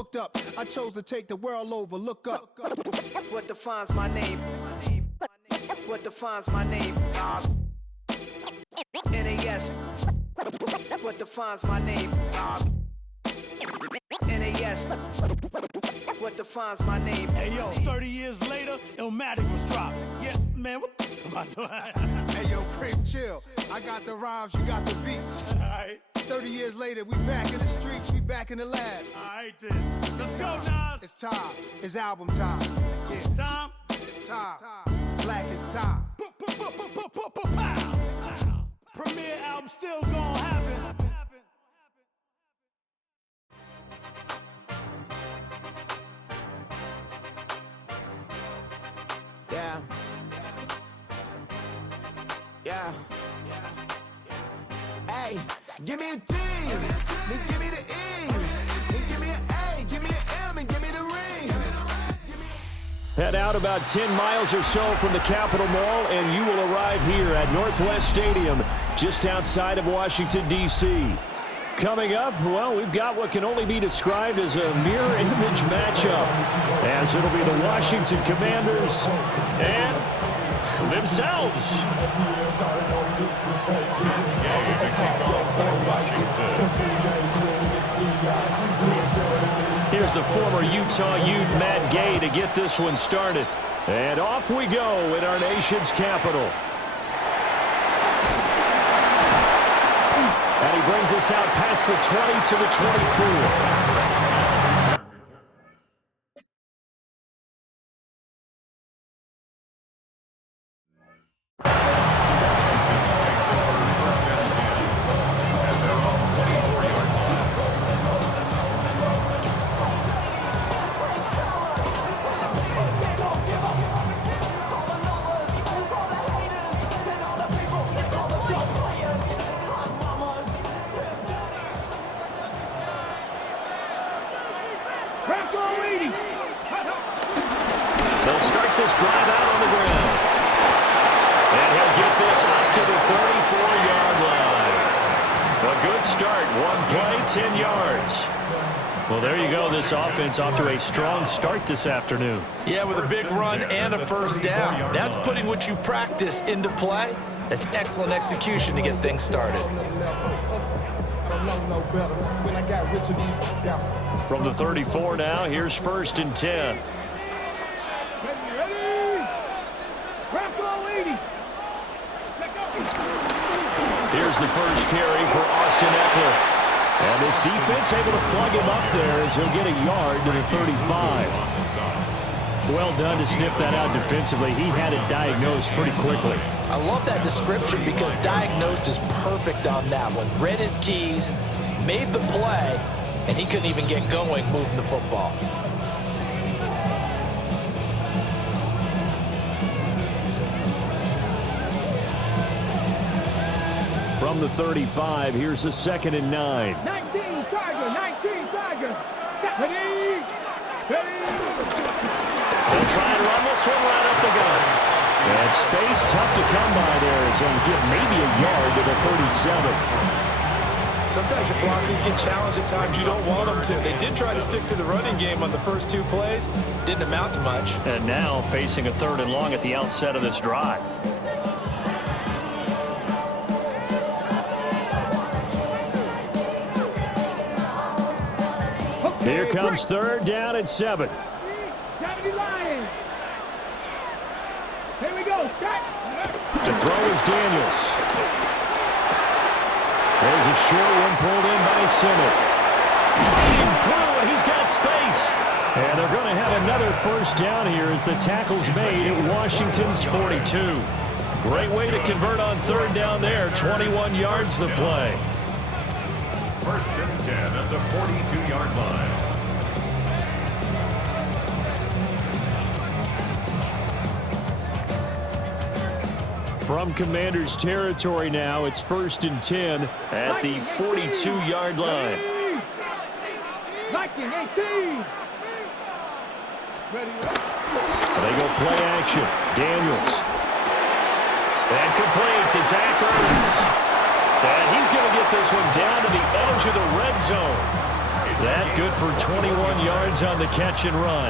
booked up. I chose to take the world over. Look up. What defines my name? What defines my name? NAS. What defines my name? NAS. What defines my name? Hey yo, 30 years later, Illmatic was dropped. Yeah, man, what the am I doing? Hey yo, Prim, chill. I got the rhymes, you got the beats. Alright. 30 years later, we back in the streets, we back in the lab. Alright then. Let's go, Nas. It's time. It's album time. Yeah. It's time. It's time. Black is time. Pow. Premiere album still gonna happen. Yeah. Hey, give me a T, then give me the E, then give me an A, give me an M, and give me the ring. Head out about 10 miles or so from the Capitol Mall, and you will arrive here at Northwest Stadium, just outside of Washington, D.C. Coming up, well, we've got what can only be described as a mirror image matchup, as it'll be the Washington Commanders and themselves. Here's the former Utah Ute, Matt Gay, to get this one started. And off we go in our nation's capital. And he brings us out past the 20 to the 24. They'll start this drive out on the ground. And he'll get this up to the 34-yard line. A good start. One play, 10 yards. Well, there you go. This offense off to a strong start this afternoon. Yeah, with a big run and a first down. That's putting what you practice into play. That's excellent execution to get things started. From the 34 now, here's 1st and 10. Here's the first carry for Austin Eckler. And this defense able to plug him up there as he'll get a yard to the 35. Well done to sniff that out defensively. He had it diagnosed pretty quickly. I love that description because diagnosed is perfect on that one. Read his keys, made the play, and he couldn't even get going moving the football. From the 35, here's the 2nd and 9. 19 Tiger. Ready. They'll try and run this one right up the gut. And space tough to come by there as he'll get maybe a yard to the 37. Sometimes your philosophies get challenged at times you don't want them to. They did try to stick to the running game on the first 2 plays. Didn't amount to much. And now facing a 3rd and long at the outset of this drive. Here comes 3rd down and 7. Here we go. To throw is Daniels. There's a short one pulled in by Simmons. Through, and he's got space. And they're going to have another 1st down here as the tackle's made at Washington's 42. Great way to convert on 3rd down there. 21 yards the play. 1st and 10 at the 42-yard line. From Commanders territory now, it's 1st and 10 at the 42-yard line. 19-18. They go play action. Daniels. And complete to Zach Ertz. And he's going to get this one down to the edge of the red zone. That good for 21 yards on the catch and run.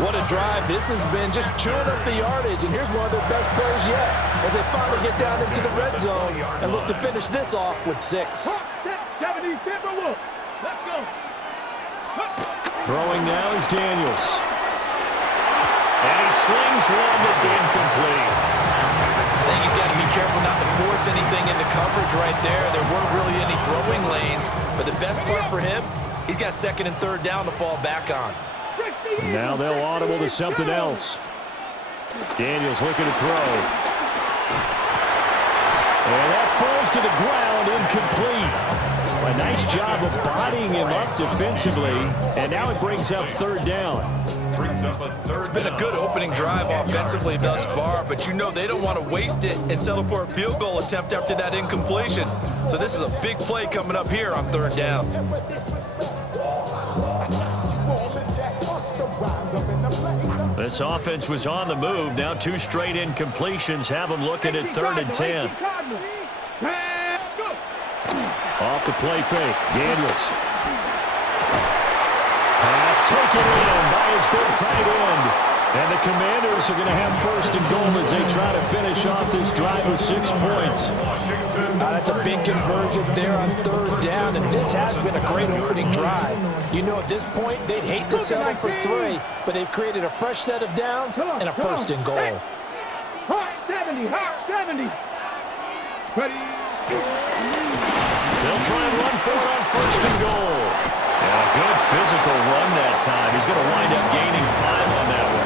What a drive this has been, just chewing up the yardage. And here's one of their best plays yet as they finally get down into the red zone and look to finish this off with 6. Throwing now is Daniels. And he slings one that's incomplete. I think he's got to be careful not to force anything into coverage right there. There weren't really any throwing lanes, but the best part for him, he's got 2nd and 3rd down to fall back on. Now they'll audible to something else. Daniels looking to throw. And that falls to the ground, incomplete. A nice job of bodying him up defensively, and now it brings up 3rd down. It's been a good opening drive offensively thus far, but you know they don't want to waste it and settle for a field goal attempt after that incompletion. So this is a big play coming up here on 3rd down. This offense was on the move. Now 2 straight incompletions have them looking at 3rd and 10. Off the play fake. Daniels. Pass taken in by his big tight end. And the Commanders are going to have 1st and goal as they try to finish off this drive with 6 points. That's a big conversion there on 3rd down, and this has been a great opening drive. You know, at this point, they'd hate to settle for 3, but they've created a fresh set of downs and a 1st and goal. Hot 70, hot 70. Ready. They'll try and run for it on 1st and goal. And a good physical run that time. He's going to wind up gaining 5 on that one.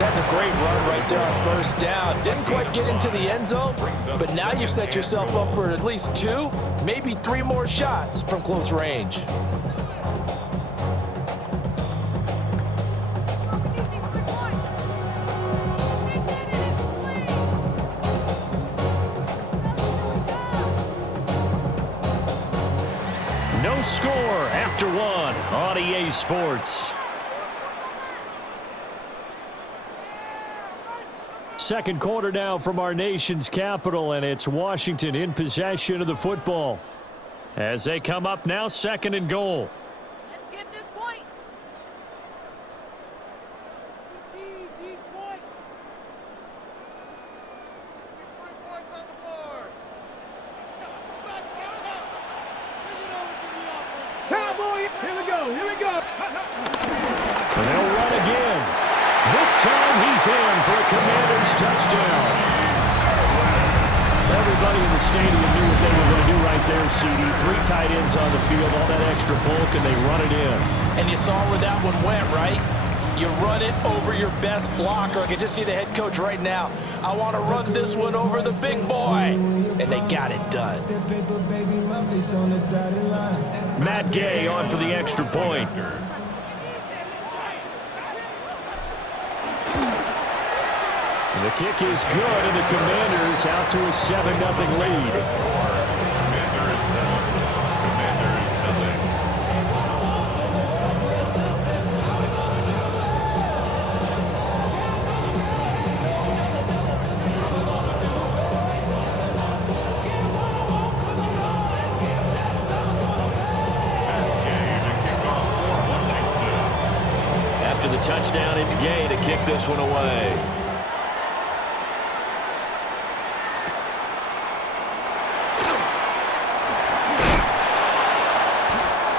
That's a great run right there on 1st down. Didn't quite get into the end zone, but now you've set yourself up for at least 2, maybe 3 more shots from close range. No score after 1 on EA Sports. 2nd quarter now from our nation's capital, and it's Washington in possession of the football. As they come up now, 2nd and goal. Let's get this point. These points. 3 points on the board. Cowboy, here we go, here we go. And they'll run again. This time he's in for a Commanders touchdown. Everybody in the stadium knew what they were going to do right there, CD. 3 tight ends on the field, all that extra bulk, and they run it in. And you saw where that one went, right? You run it over your best blocker. I can just see the head coach right now. I want to run this one over the big boy. And they got it done. Matt Gay on for the extra point. The kick is good, and the Commanders out to a 7-0 lead. Commanders 7, Commanders nothing. After the touchdown, it's Gay to kick this one away.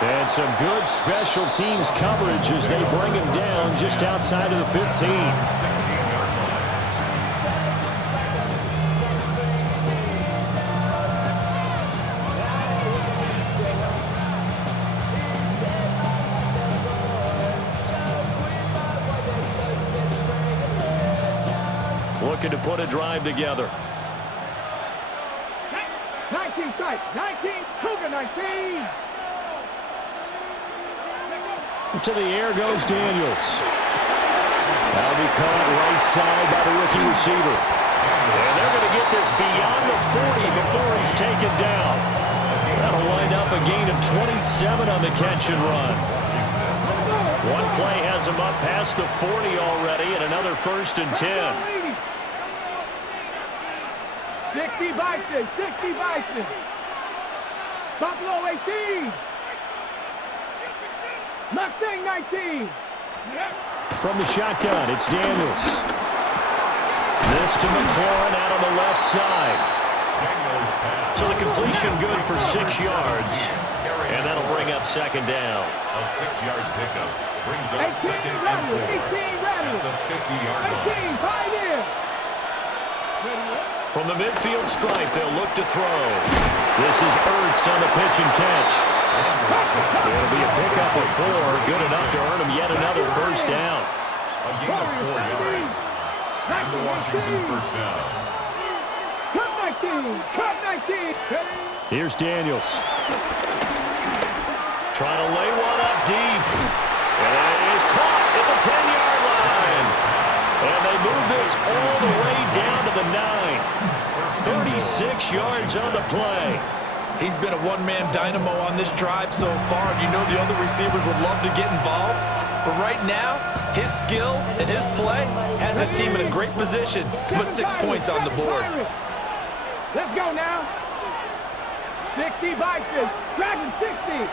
And some good special teams coverage as they bring him down just outside of the 15. Looking to put a drive together. strike. 19. Cougar 19. To the air goes Daniels. That'll be caught right side by the rookie receiver. And they're going to get this beyond the 40 before he's taken down. That'll wind up a gain of 27 on the catch and run. One play has him up past the 40 already, and another 1st and 10. 60 Bison. 60 Bison. Buffalo 18. Mustang 19. From the shotgun, it's Daniels. This to McLaurin out on the left side. So the completion good for 6 yards. And that'll bring up 2nd down. A 6-yard pickup brings up 2nd and 4 at the 50-yard line. 18, 5 years. From the midfield stripe, they'll look to throw. This is Ertz on the pitch and catch. It'll be a pickup of 4, good enough to earn him yet another 1st down. A gain of 4 yards. And the Washington 1st down. Cut 19. Cut 19. Here's Daniels. Trying to lay one up deep. And it is caught at the 10-yard line. And they move this all the way down to the 9. 36 yards on the play. He's been a one-man dynamo on this drive so far. You know the other receivers would love to get involved. But right now, his skill and his play has his team in a great position to put 6 points on the board. Let's go now. 60 Bison. Dragon 60.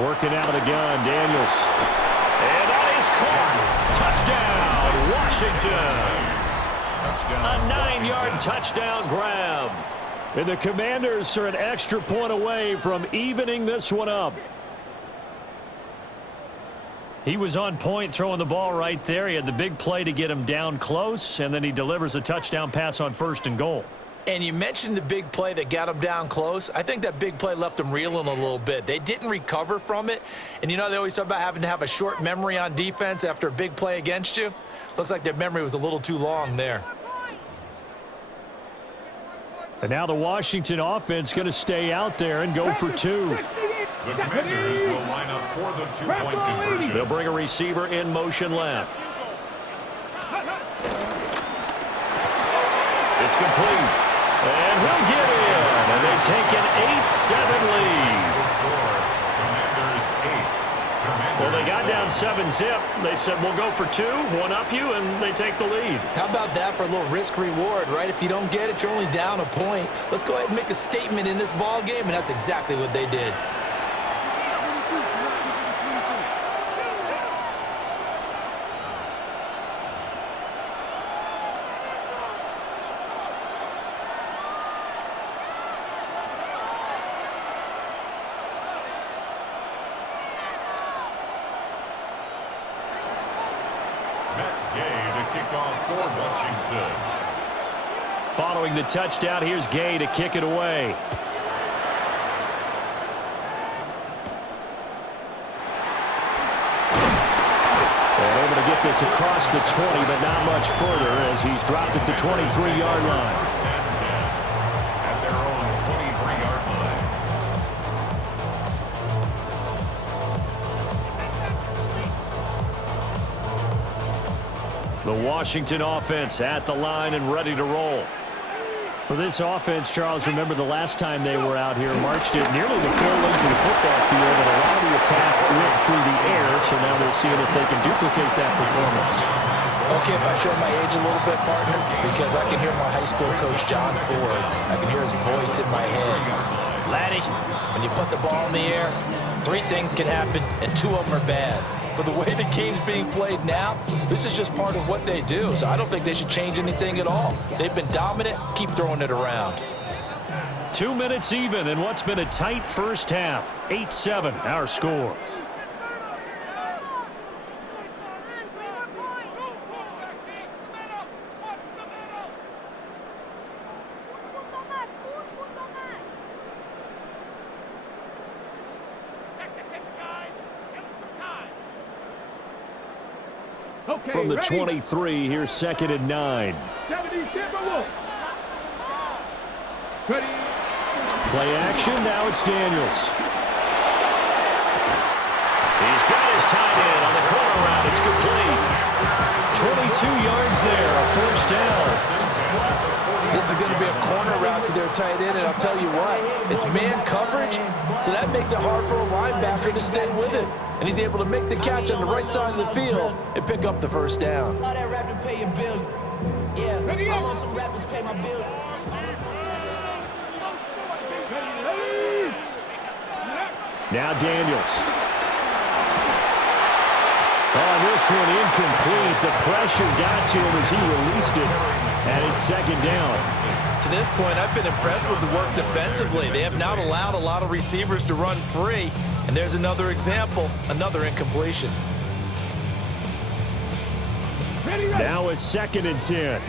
Working out of the gun, Daniels. And that is caught. Touchdown, Washington. A 9-yard touchdown grab. And the Commanders are an extra point away from evening this one up. He was on point throwing the ball right there. He had the big play to get him down close, and then he delivers a touchdown pass on 1st and goal. And you mentioned the big play that got him down close. I think that big play left him reeling a little bit. They didn't recover from it. And you know they always talk about having to have a short memory on defense after a big play against you. Looks like their memory was a little too long there. And now the Washington offense going to stay out there and go for 2. The Commanders will line up for the 2-point conversion. They'll bring a receiver in motion left. It's complete. And he'll get in. And they take an 8-7 lead. Commanders 8. Well, they got down 7-zip. They said, we'll go for 2, one up you, and they take the lead. How about that for a little risk-reward, right? If you don't get it, you're only down a point. Let's go ahead and make a statement in this ball game, and that's exactly what they did. Following the touchdown, here's Gay to kick it away. And able to get this across the 20, but not much further as he's dropped at the 23-yard line. At their own 23-yard line. The Washington offense at the line and ready to roll. For this offense, Charles, remember the last time they were out here, marched it nearly the full length of the football field, and a lot of the attack went through the air, so now they're seeing if they can duplicate that performance. Okay, if I show my age a little bit, partner, because I can hear my high school coach, John Ford. I can hear his voice in my head. Laddie, when you put the ball in the air, 3 things can happen, and 2 of them are bad. But the way the game's being played now, this is just part of what they do. So I don't think they should change anything at all. They've been dominant. Keep throwing it around. 2 minutes even in what's been a tight first half. 8-7, our score. Okay, from the ready? 23, here's 2nd and 9. 70 Timberwolves. Ready. Play action, now it's Daniels. He's got his tight end on the corner route. It's complete. 22 yards there, a first down. This is going to be a corner route to their tight end, and I'll tell you what, it's man coverage, so that makes it hard for a linebacker to stay with it. And he's able to make the catch on the right side of the field and pick up the first down. All that rap to pay your bills. Yeah, Ready up. I'm on some rappers pay my bills. Now Daniels. On this one, incomplete. The pressure got to him as he released it, and it's second down. To this point, I've been impressed with the work defensively. They have not allowed a lot of receivers to run free. And there's another example, another incompletion. Ready, ready. Now it's 2nd and 10.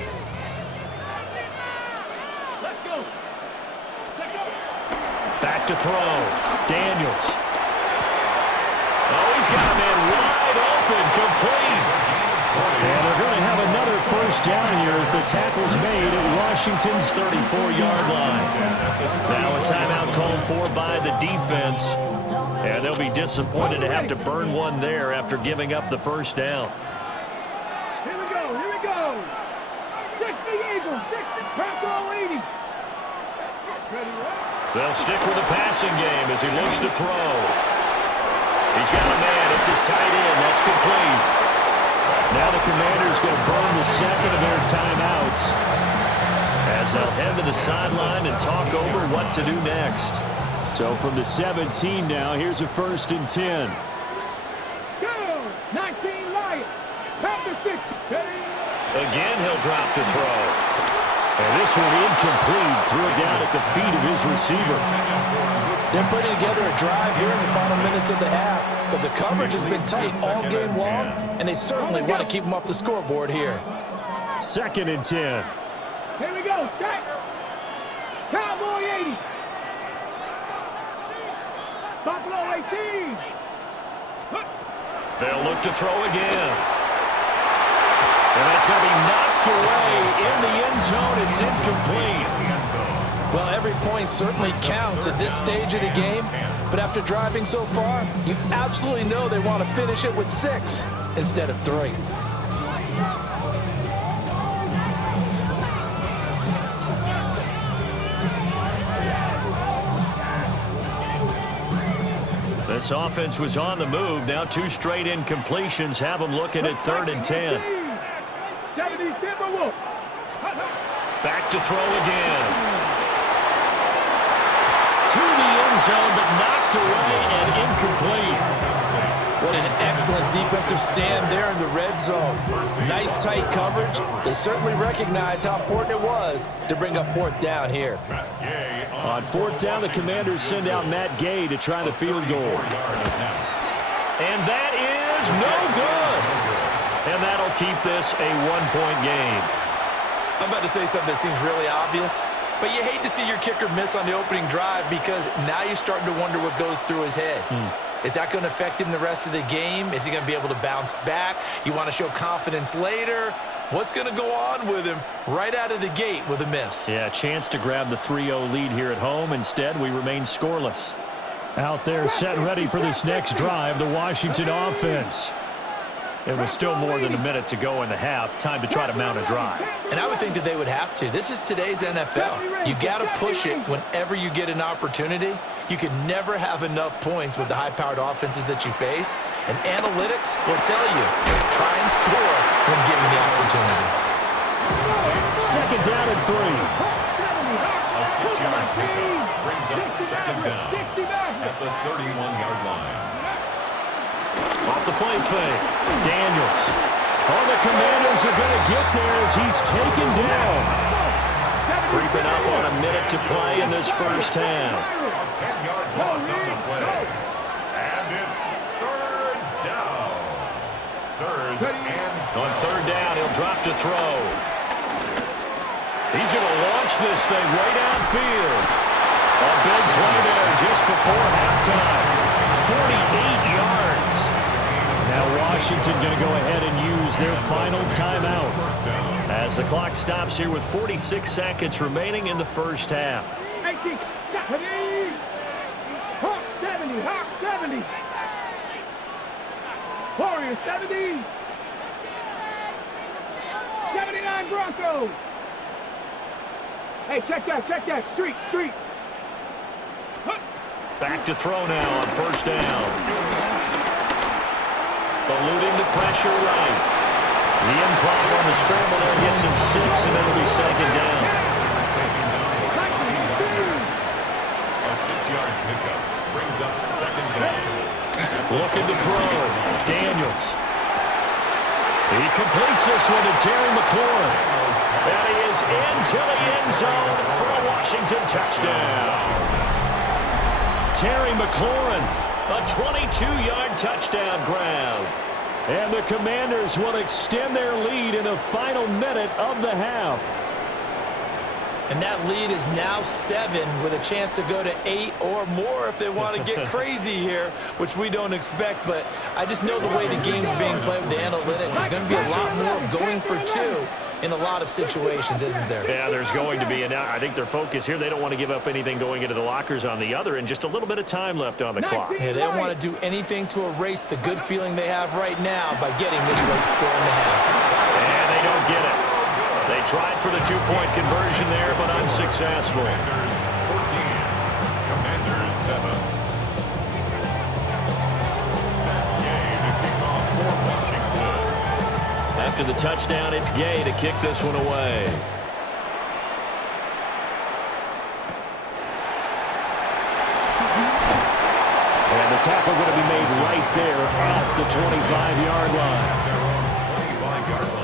Let's go. Let's go. Back to throw. Daniels. Oh, he's got a man wide open, complete. And they're going to have another first down here as the tackle's made at Washington's 34-yard line. Now a timeout called for by the defense. And they'll be disappointed to have to burn one there after giving up the first down. Here we go. Here we go. 60 Eagles. 60. Crack all 80. Ready, right? They'll stick with the passing game as he looks to throw. He's got a man. It's his tight end. That's complete. Now the Commanders going to burn the second of their timeouts as they'll head to the sideline and talk over what to do next. So from the 17 now, here's a 1st and 10. Go. 19 Lions. Panther 6. Ready. Again, he'll drop to throw. And this one incomplete. Threw it down at the feet of his receiver. They're putting together a drive here in the final minutes of the half, but the coverage has been tight all game long, and they certainly want to keep them off the scoreboard here. 2nd and 10. Here we go. Strike. Cowboy 80. Buffalo 18. They'll look to throw again. And that's going to be knocked away in the end zone. It's incomplete. Well, every point certainly counts at this stage of the game, but after driving so far, you absolutely know they want to finish it with 6 instead of 3. This offense was on the move. Now 2 straight incompletions have them looking at 3rd and 10. 70 Timberwolves. Back to throw again. To the end zone, but knocked away and incomplete. What an excellent defensive stand there in the red zone. Nice tight coverage. They certainly recognized how important it was to bring up 4th down here. On 4th down, the Commanders send out Matt Gay to try the field goal. And that is no good. And that'll keep this a 1-point game. I'm about to say something that seems really obvious, but you hate to see your kicker miss on the opening drive because now you're starting to wonder what goes through his head. Is that going to affect him the rest of the game? Is he going to be able to bounce back? You want to show confidence later? What's going to go on with him right out of the gate with a miss? Yeah, a chance to grab the 3-0 lead here at home. Instead, we remain scoreless. Out there, set ready for this next drive, the Washington offense. It was still more than a minute to go in the half. Time to try to mount a drive. And I would think that they would have to. This is today's NFL. You got to push it whenever you get an opportunity. You can never have enough points with the high-powered offenses that you face. And analytics will tell you, try and score when given the opportunity. 2nd down and 3. A 6-yard pickup brings up 2nd down at the 31-yard line. Off the play fake. Daniels. Oh, the Commanders are going to get there as he's taken down. Creeping up on a minute to play in this first half. A 10-yard loss on the play. And it's 3rd down. 3rd and... On 3rd down, he'll drop to throw. He's going to launch this thing way downfield. A big play there just before halftime. 48 yards. Now Washington going to go ahead and use their final timeout as the clock stops here with 46 seconds remaining in the first half. 60. Ready? Hawk 70. Hawk 70. Warrior 70. 79 Broncos. Hey, check that. Street. Huh. Back to throw now on first down. Eluding the pressure right. The improv on the scramble there gets him 6, and it'll be second down. A 6-yard pickup brings up second down. Looking to throw. Daniels. He completes this one to Terry McLaurin. And he is into the end zone for a Washington touchdown. Terry McLaurin, a 22-yard touchdown grab. And the Commanders will extend their lead in the final minute of the half. And that lead is now 7 with a chance to go to 8 or more if they want to get crazy here, which we don't expect. But I just know the way the game's being played with the analytics, there's going to be a lot more of going for 2 in a lot of situations, isn't there? Yeah, there's going to be. And I think their focus here, they don't want to give up anything going into the lockers on the other, and just a little bit of time left on the clock. Yeah, they don't want to do anything to erase the good feeling they have right now by getting this late score in the half. And they don't get it. They tried for the 2-point conversion there, but unsuccessful. Commanders 14, Commanders 7. Gay to kick off for Washington. After the touchdown, it's Gay to kick this one away. And the tackle going to be made right there at the 25-yard line. Their own 25-yard line.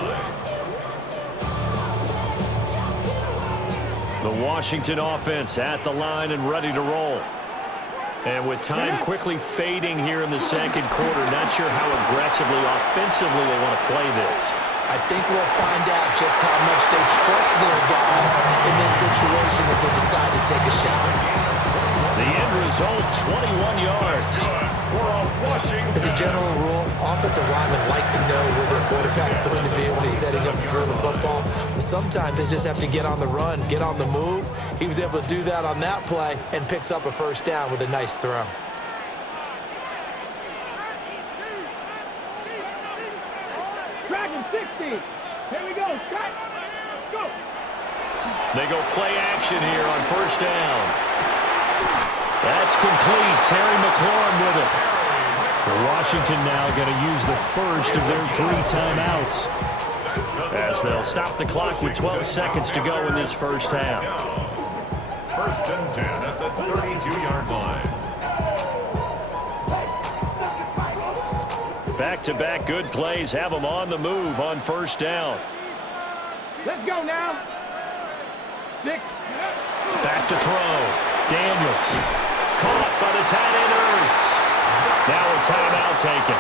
The Washington offense at the line and ready to roll. And with time quickly fading here in the second quarter, not sure how aggressively, offensively they want to play this. I think we'll find out just how much they trust their guys in this situation if they decide to take a shot. The end result, 21 yards. As a general rule, offensive linemen like to know where their quarterback's going to be when he's setting up to throw the football. But sometimes they just have to get on the run, get on the move. He was able to do that on that play and picks up a first down with a nice throw. Dragon 60. Here we go. Cut. Let's go. They go play action here on first down. That's complete. Terry McLaurin with it. Washington now going to use the first of their 3 timeouts, as they'll stop the clock with 12 seconds to go in this first half. First and 10 at the 32-yard line. Back-to-back good plays have them on the move on first down. Let's go now. 6. Back to throw. Daniels. Caught by the tight end Ertz. Now a timeout taken.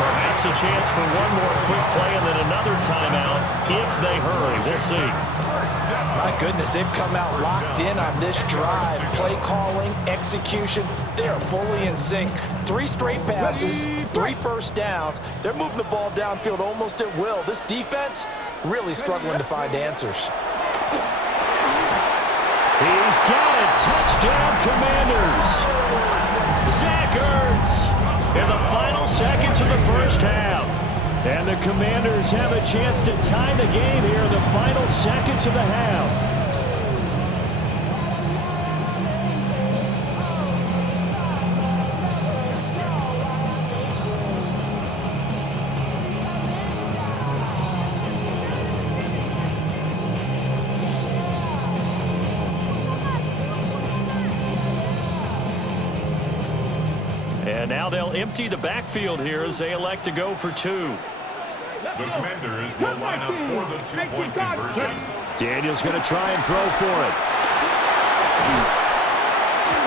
Perhaps a chance for one more quick play and then another timeout if they hurry. We'll see. My goodness, they've come out locked in on this drive. Play calling, execution, they are fully in sync. 3 straight passes, 3 first downs. They're moving the ball downfield almost at will. This defense really struggling to find answers. He's got it. Touchdown, Commanders. Zach Ertz in the final seconds of the first half. And the Commanders have a chance to tie the game here in the final seconds of the half. And now they'll empty the backfield here as they elect to go for 2. The Commanders will line up for the 2-point conversion. Daniels going to try and throw for it.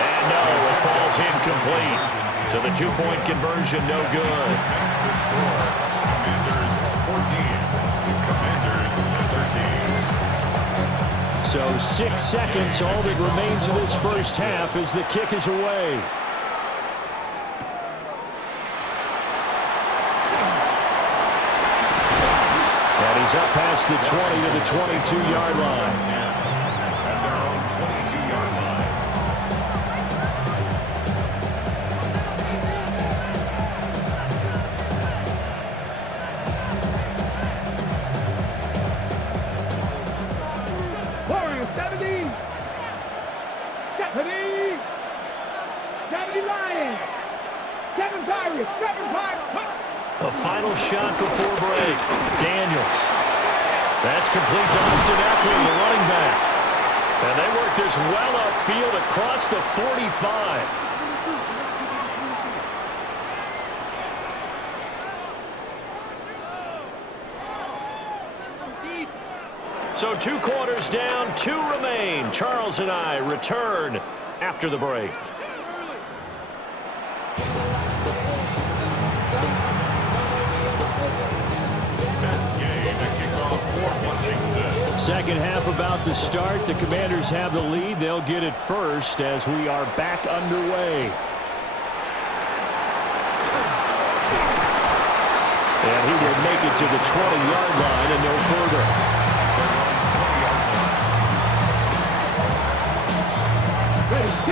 And no, it falls incomplete. So the 2-point conversion no good. Makes the score. Commanders 14. Commanders 13. So 6 seconds, all that remains of this first half as the kick is away. And he's up past the 20 to the 22-yard line. At their own 22-yard line. Ready? 70 Lions. 7 Pirates. 7 Pirates. A final shot before break. Daniels. That's complete to Austin Eckler, the running back. And they work this well upfield across the 45. So 2 quarters down, 2 remain. Charles and I return after the break. Second half about to start. The Commanders have the lead. They'll get it first as we are back underway. And he will make it to the 20-yard line and no further.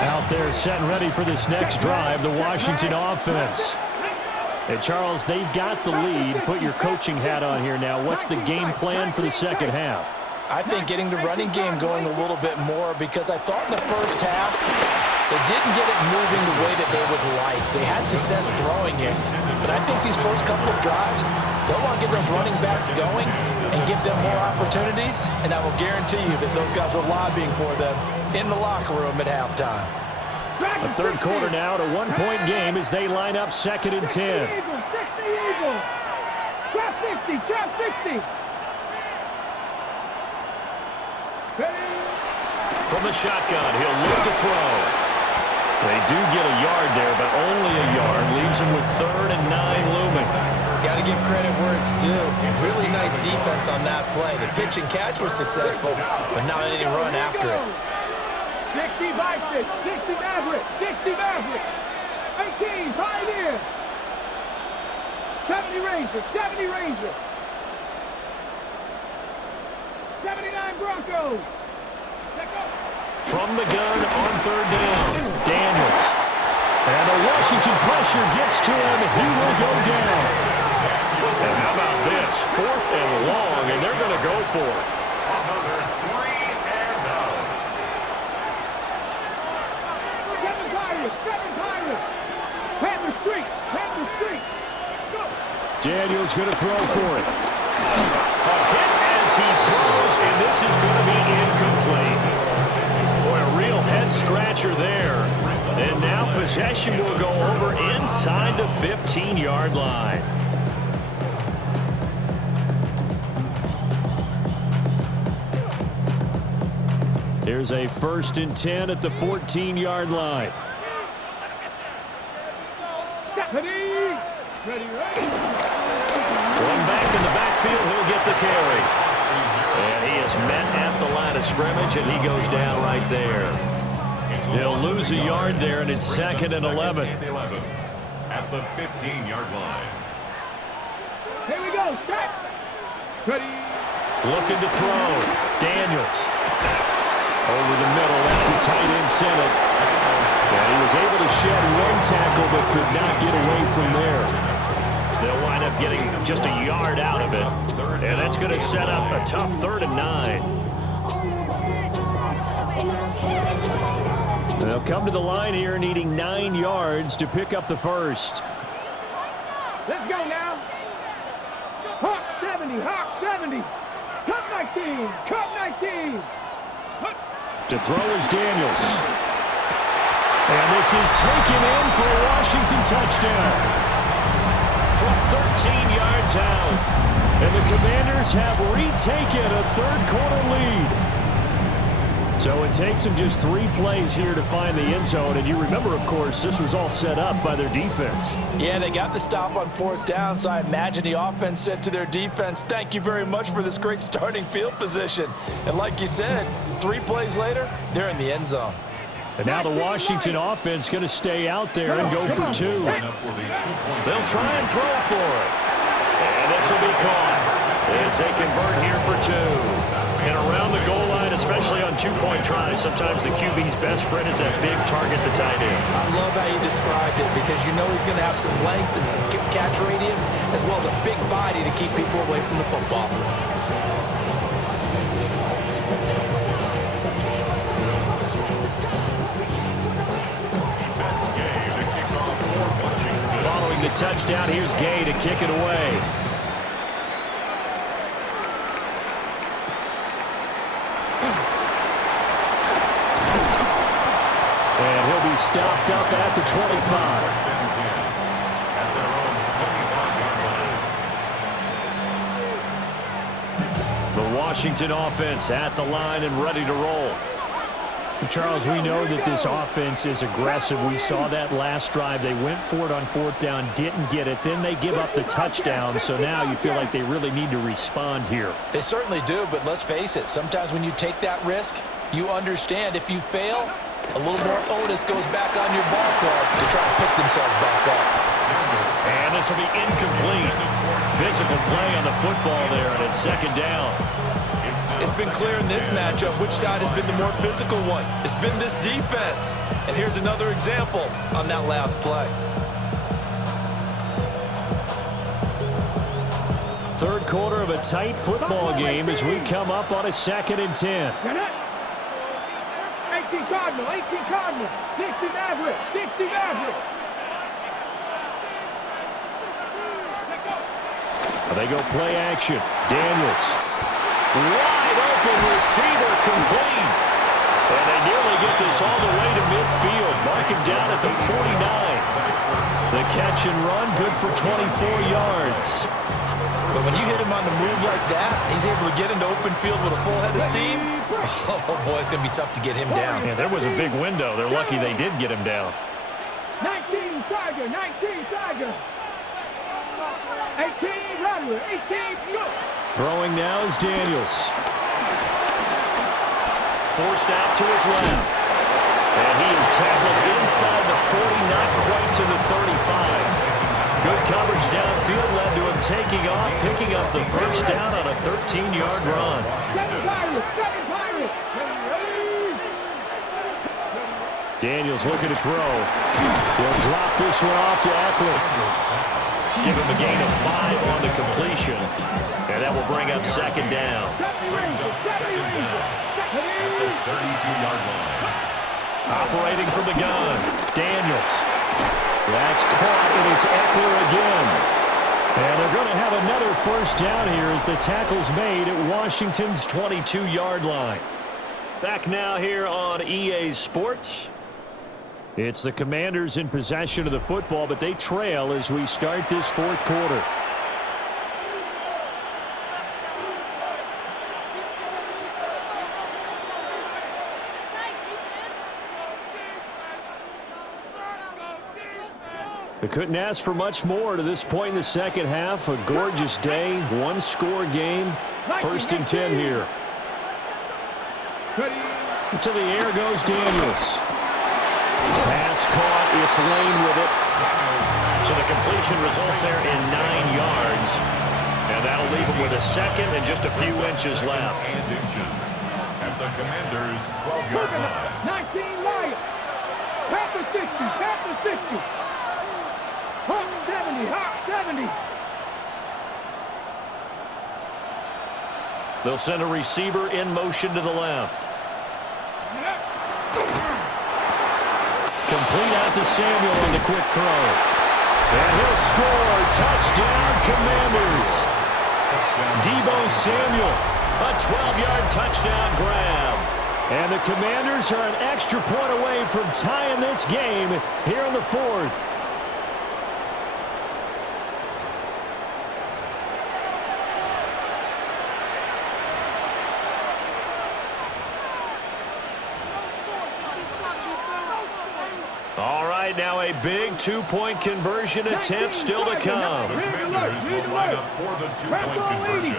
Out there set and ready for this next drive, the Washington offense. And Charles, they've got the lead. Put your coaching hat on here now. What's the game plan for the second half? I think getting the running game going a little bit more, because I thought in the first half they didn't get it moving the way that they would like. They had success throwing it, but I think these first couple of drives, they'll want to get those running backs going and give them more opportunities, and I will guarantee you that those guys were lobbying for them in the locker room at halftime. A third quarter now to 1-point game as they line up 2nd and 10. Trap 60, trap 60. From the shotgun, he'll look to throw. They do get a yard there, but only a yard. Leaves him with 3rd and 9 looming. Got to give credit where it's due. Really nice defense on that play. The pitch and catch was successful, but not any run after it. 60 Vikings, 60 Maverick, 60 Maverick. 18 Pioneer. 70 Rangers, 70 Rangers. 79 Broncos. From the gun on 3rd down, Daniels. And the Washington pressure gets to him. He will go down. And how about this? 4th and long, and they're going to go for it. Another 3 and out. 7 Pirates, 7 Pirates. Panther Street, Panther Street. Go. Daniels going to throw for it. A hit as he throws, and this is going to be incomplete. Boy, a real head-scratcher there. And now possession will go over inside the 15-yard line. Here's a 1st and 10 at the 14-yard line. One back in the backfield, he'll get the carry. And he is met at the line of scrimmage, and he goes down right there. He'll lose a yard there, and it's 2nd and 11. At the 15-yard line. Here we go, set. Ready. Looking to throw. Daniels. Over the middle, that's the tight end center. And he was able to shed 1 tackle, but could not get away from there. They'll wind up getting just a yard out of it. And that's going to set up a tough 3rd and 9. They'll come to the line here needing 9 yards to pick up the first. Let's go now. Hawk 70, Hawk 70. Cup 19, Cup 19. To throw is Daniels. And this is taken in for a Washington touchdown. From 13 yards out. And the Commanders have retaken a 3rd quarter lead. So it takes them just 3 plays here to find the end zone. And you remember, of course, this was all set up by their defense. Yeah, they got the stop on 4th down, so I imagine the offense said to their defense, thank you very much for this great starting field position. And like you said, 3 plays later, they're in the end zone. And now the Washington offense going to stay out there and go for 2. They'll try and throw for it. And this will be caught as they convert here for 2. And around the goal line, especially on 2-point tries, sometimes the QB's best friend is that big target, the tight end. I love how you described it, because you know he's going to have some length and some catch radius, as well as a big body to keep people away from the football. touchdown. Here's Gay to kick it away. And he'll be stopped up at the 25. The Washington offense at the line and ready to roll. Charles, we know that this offense is aggressive. We saw that last drive. They went for it on fourth down, didn't get it. Then they give up the touchdown. So now you feel like they really need to respond here. They certainly do, but let's face it. Sometimes when you take that risk, you understand if you fail, a little more onus goes back on your ball club to try to pick themselves back up. And this will be incomplete. Physical play on the football there, and it's second down. It's been clear in this matchup which side has been the more physical one. It's been this defense. And here's another example on that last play. Third quarter of a tight football game as we come up on a 2nd and 10. 18 Cardinal, 18 Cardinal, 60 Maverick, 60 Maverick. They go play action. Daniels. Wide open receiver complete. And they nearly get this all the way to midfield. Mark him down at the 49. The catch and run good for 24 yards. But when you hit him on the move like that, he's able to get into open field with a full head of steam. Oh, boy, it's going to be tough to get him down. Yeah, there was a big window. They're lucky they did get him down. 19 Tiger, 19 Tiger. 18 Runner, 18 look. Throwing now is Daniels. Forced out to his left. And he is tackled inside the 40, not quite to the 35. Good coverage downfield led to him taking off, picking up the first down on a 13-yard run. Daniels looking to throw. He'll drop this one off to Eckler. Give him a gain of 5 on the completion. And that will bring up second down. Brings up second down at the 32-yard line. Operating from the gun, Daniels. That's caught, and it's Eckler again. And they're going to have another first down here as the tackle's made at Washington's 22-yard line. Back now here on EA Sports. It's the Commanders in possession of the football, but they trail as we start this fourth quarter. They couldn't ask for much more to this point in the second half. A gorgeous day, one-score game. 1st and 10 here. To the air goes Daniels. Pass caught. It's Lane with it. So the completion results there in 9 yards. And that'll leave him with a second and just a few inches left. And inches at the Commanders' 12-yard line. 19 Lions. Panther 60, Panther 60. Hawk 70, Hawk 70. They'll send a receiver in motion to the left. Complete out to Samuel on the quick throw. And he'll score. Touchdown, Commanders. Deebo Samuel, a 12-yard touchdown grab. And the Commanders are an extra point away from tying this game here in the fourth. All right, now a big two-point conversion attempt still to come. The Commanders will line up for the two-point conversion.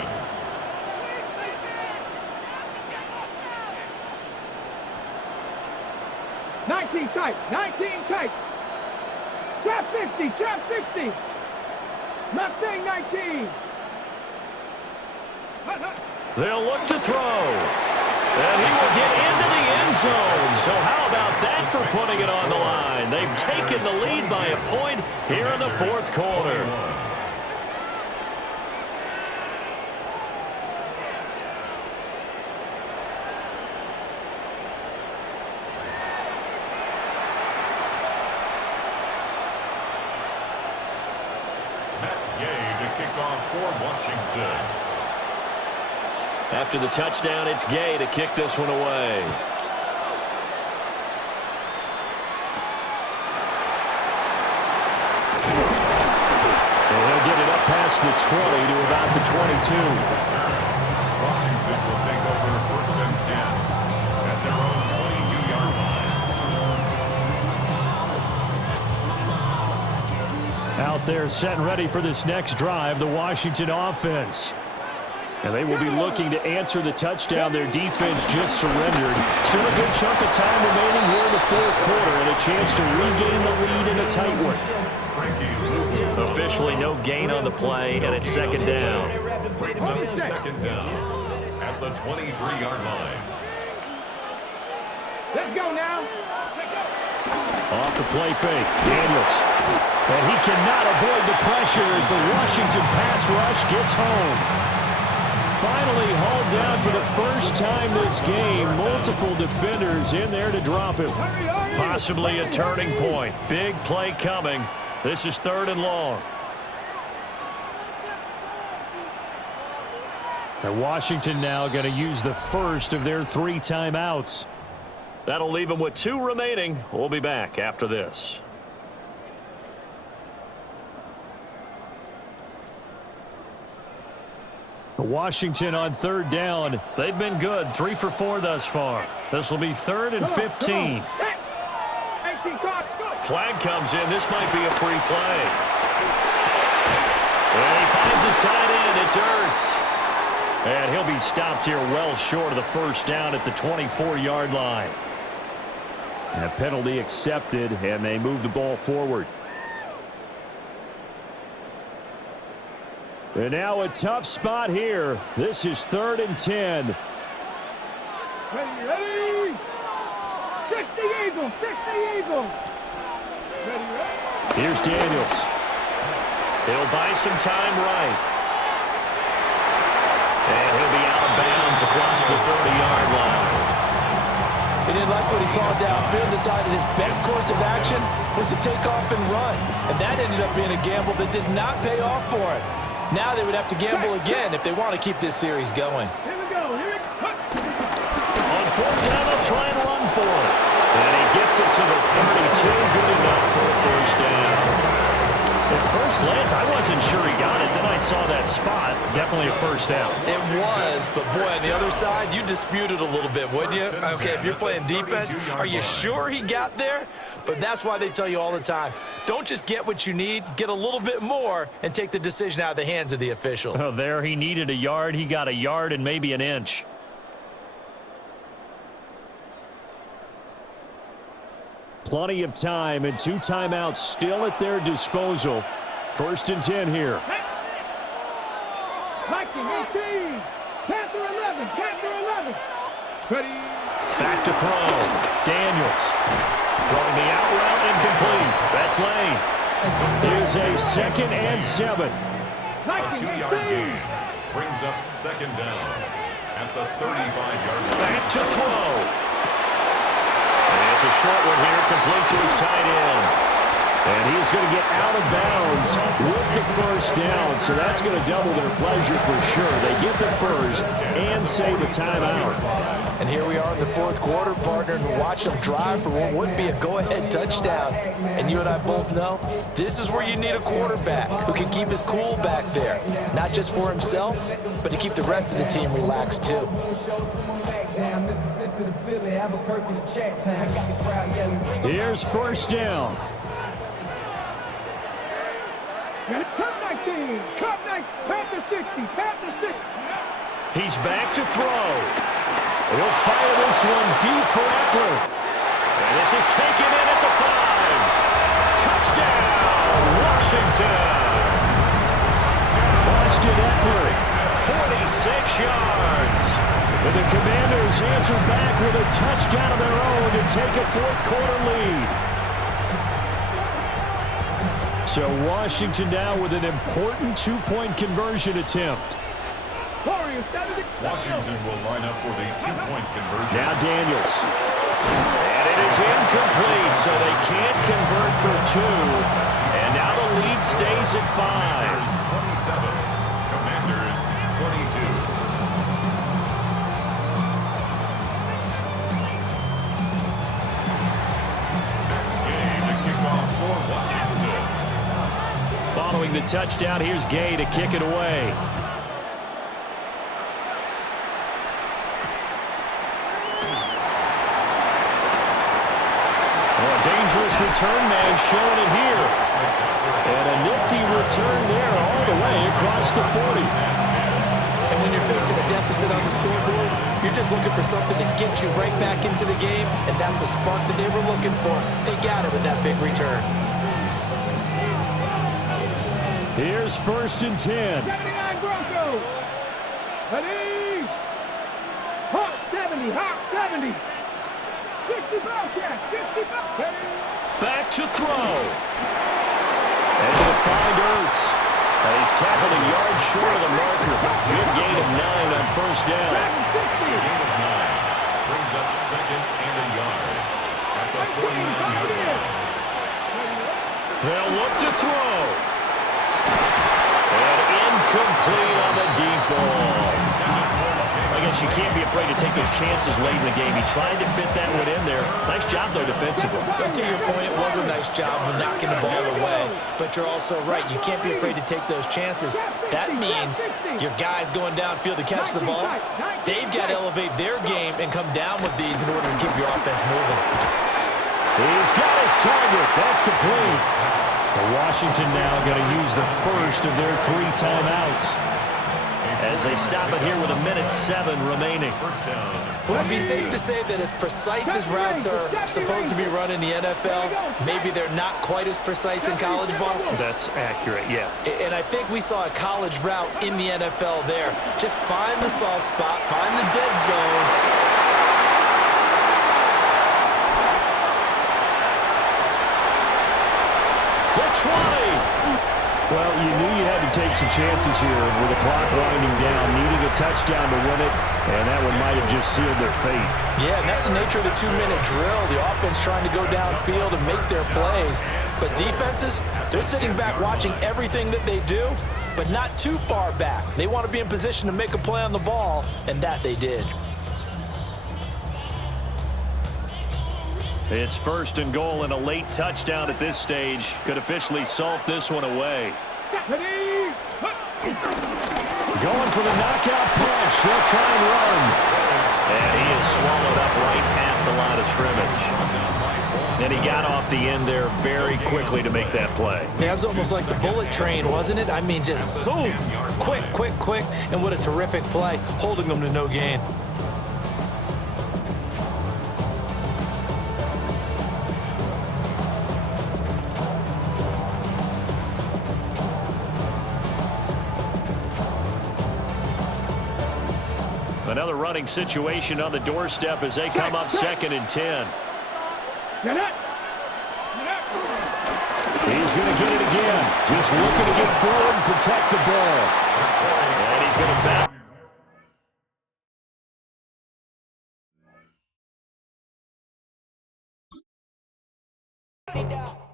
Nineteen tight, 19 tight. Trap 60, trap 60. Mustang 19. They'll look to throw. And he will get into the end zone. So how about that for putting it on the line? They've taken the lead by a point here in the fourth quarter. kickoff for Washington. After the touchdown, it's Gay to kick this one away. And he'll get it up past the 20 to about the 22. Washington will take over 1st and 10 at their own 22-yard line. Out there set and ready for this next drive, the Washington offense. And they will be looking to answer the touchdown their defense just surrendered. Still a good chunk of time remaining here in the 4th quarter and a chance to regain the lead in a tight one. Officially no gain on the play, and it's 2nd down. Brings up 2nd down at the 23-yard line. Let's go now. Off the play fake, Daniels. And he cannot avoid the pressure as the Washington pass rush gets home. Finally hauled down for the first time this game. Multiple defenders in there to drop him. Possibly a turning point. Big play coming. This is 3rd and long. And Washington now going to use the first of their 3 timeouts. That'll leave them with 2 remaining. We'll be back after this. Washington on 3rd down. They've been good, 3 for 4 thus far. This will be 3rd and 15. Flag comes in. This might be a free play. And he finds his tight end. It's Ertz. And he'll be stopped here well short of the first down at the 24-yard line. And a penalty accepted, and they move the ball forward. And now a tough spot here. This is 3rd and 10. Ready. 60 Eagles. 60 Eagles. Ready. Here's Daniels. He'll buy some time right. And he'll be out of bounds across the 30-yard line. He didn't like what he saw downfield, decided his best course of action was to take off and run. And that ended up being a gamble that did not pay off for him. Now they would have to gamble again if they want to keep this series going. Here we go. On 4th down, they'll try and run for it. And he gets it to the 32. Good enough for a first down. At first glance, I wasn't sure he got it. Then I saw that spot. Definitely a first down. It was, but boy, on the other side, you disputed a little bit, wouldn't you? Okay, if you're playing defense, are you sure he got there? But that's why they tell you all the time, don't just get what you need, get a little bit more and take the decision out of the hands of the officials. Oh, there he needed a yard. He got a yard and maybe an inch. Plenty of time and 2 timeouts still at their disposal. 1st and 10 here. Viking 18. Panther 11. Panther 11. Ready. Back to throw. Daniels. Throwing the out route incomplete. That's Lane. Here's a 2nd and 7. A 2-yard gain brings up 2nd down at the 35-yard line. Back to throw. And it's a short one here, complete to his tight end. And he's going to get out of bounds with the first down, so that's going to double their pleasure for sure. They get the first and save a timeout. And here we are in the 4th quarter, partner, and watch them drive for what would be a go-ahead touchdown. And you and I both know this is where you need a quarterback who can keep his cool back there, not just for himself, but to keep the rest of the team relaxed too. Here's first down. Cup 19. Cup 19. Panther 60. Panther 60. He's back to throw. He'll fire this one deep for Eckler. And this is taken in at the 5. Touchdown, Washington. Austin Eckler, 46 yards. And the Commanders answer back with a touchdown of their own to take a 4th quarter lead. So Washington now with an important 2-point conversion attempt. Washington will line up for the 2-point conversion. Now Daniels. And it is incomplete, so they can't convert for 2. And now the lead stays at 5. 27, Commanders 22. Gay to kick off for Washington. Following the touchdown, here's Gay to kick it away. Dangerous return man showing it here. And a nifty return there all the way across the 40. And when you're facing a deficit on the scoreboard, you're just looking for something to get you right back into the game, and that's the spark that they were looking for. They got it with that big return. Here's 1st and 10. 79 Broncos. Ready? Hot 70, hot 70. 60 Bobcats, 60 Bobcats. Back to throw. And to find Ertz. He's tackled a yard short of the marker. Good gain of 9 on 1st down. It's a gain of 9. Brings up 2nd and a yard. At the 49-yard line. They'll look to throw. And incomplete on the deep ball. I guess you can't be afraid to take those chances late in the game. He tried to fit that one in there. Nice job, though, defensively. But to your point, it was a nice job of knocking the ball away. But you're also right. You can't be afraid to take those chances. That means your guys going downfield to catch the ball, they've got to elevate their game and come down with these in order to keep your offense moving. He's got his target. That's complete. Washington now going to use the first of their 3 timeouts as they stop it here with 1:07 remaining. Would it be safe to say that as precise as routes are supposed to be run in the NFL, maybe they're not quite as precise in college ball? That's accurate, yeah. And I think we saw a college route in the NFL there. Just find the soft spot, find the dead zone. The 20. Well, you knew you had to take some chances here with the clock winding down, needing a touchdown to win it, and that one might have just sealed their fate. Yeah, and that's the nature of the 2-minute drill. The offense trying to go downfield and make their plays. But defenses, they're sitting back watching everything that they do, but not too far back. They want to be in position to make a play on the ball, and that they did. It's 1st and goal, and a late touchdown at this stage could officially salt this one away. Going for the knockout punch. They'll try and run. And he is swallowed up right at the line of scrimmage. And he got off the end there very quickly to make that play. Yeah, it was almost like the bullet train, wasn't it? I mean, just zoom. Quick, quick, quick. And what a terrific play, holding them to no gain. Another running situation on the doorstep as they come up 2nd and 10. He's going to get it again. Just looking to get forward and protect the ball. And he's going to back.